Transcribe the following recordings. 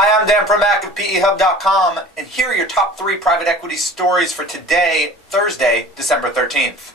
Hi, I'm Dan Primack of PEHub.com, and here are your top 3 private equity stories for today, Thursday, December 13th.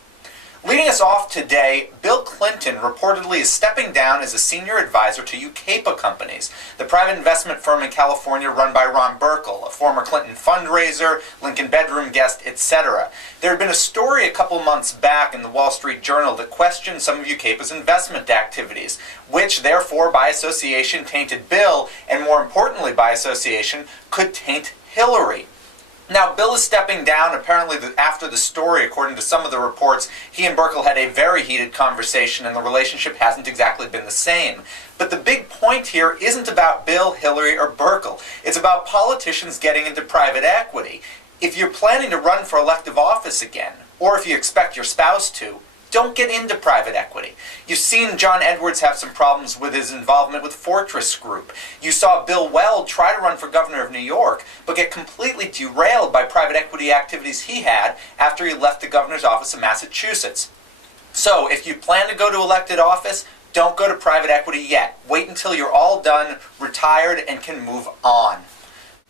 Leading us off today, Bill Clinton reportedly is stepping down as a senior advisor to UCAPA Companies, the private investment firm in California run by Ron Burkle, a former Clinton fundraiser, Lincoln bedroom guest, etc. There had been a story a couple months back in the Wall Street Journal that questioned some of UCAPA's investment activities, which therefore by association tainted Bill, and more importantly by association, could taint Hillary. Now, Bill is stepping down. Apparently, after the story, according to some of the reports, he and Burkle had a very heated conversation, and the relationship hasn't exactly been the same. But the big point here isn't about Bill, Hillary, or Burkle. It's about politicians getting into private equity. If you're planning to run for elective office again, or if you expect your spouse to, don't get into private equity. You've seen John Edwards have some problems with his involvement with Fortress Group. You saw Bill Weld try to run for governor of New York, but get completely derailed by private equity activities he had after he left the governor's office in Massachusetts. So, if you plan to go to elected office, don't go to private equity yet. Wait until you're all done, retired, and can move on.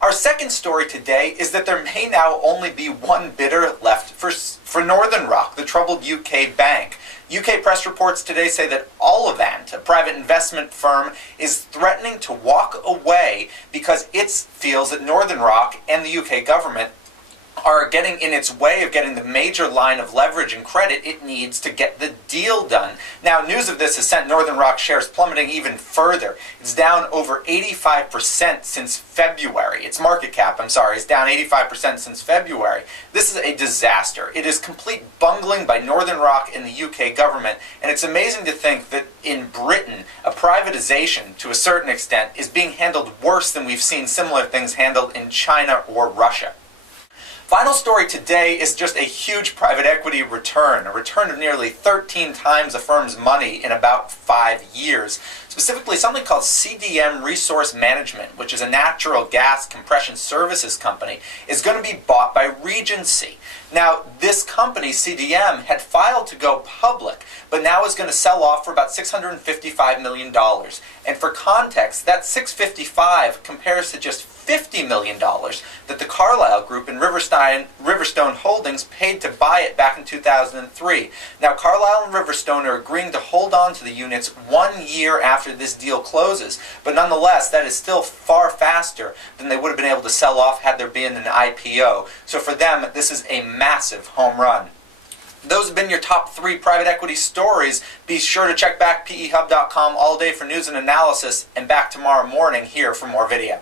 Our second story today is that there may now only be one bidder left for Northern Rock, the troubled UK bank. UK press reports today say that Olivant, a private investment firm, is threatening to walk away because it feels that Northern Rock and the UK government are getting in its way of getting the major line of leverage and credit it needs to get the deal done. Now, news of this has sent Northern Rock shares plummeting even further. It's down over 85% since February. Its market cap, is down 85% since February. This is a disaster. It is complete bungling by Northern Rock and the UK government, and it's amazing to think that in Britain, a privatization, to a certain extent, is being handled worse than we've seen similar things handled in China or Russia. Final story today is just a huge private equity return, a return of nearly 13 times a firm's money in about 5 years. Specifically, something called CDM Resource Management, which is a natural gas compression services company, is going to be bought by Regency. Now, this company, CDM, had filed to go public, but now is going to sell off for about $655 million. And for context, that $655 compares to just $50 million that the Carlyle Group and Riverstone Holdings paid to buy it back in 2003. Now, Carlyle and Riverstone are agreeing to hold on to the units 1 year after this deal closes, but nonetheless, that is still far faster than they would have been able to sell off had there been an IPO. So for them, this is a massive home run. Those have been your top 3 private equity stories. Be sure to check back PEHub.com all day for news and analysis, and back tomorrow morning here for more video.